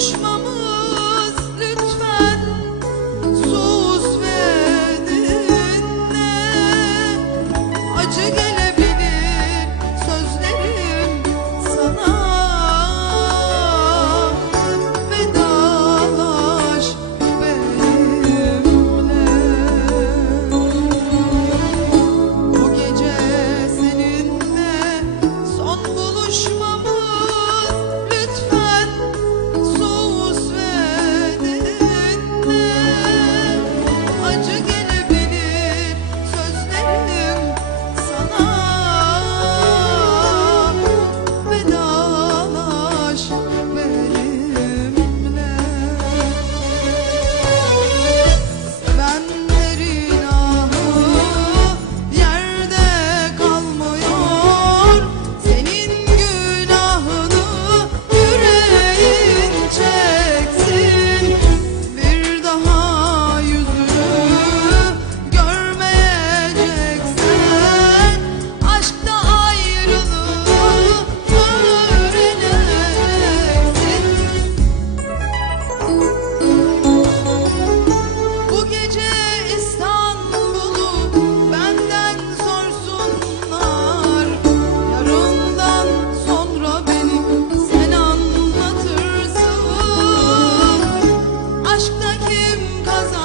seninle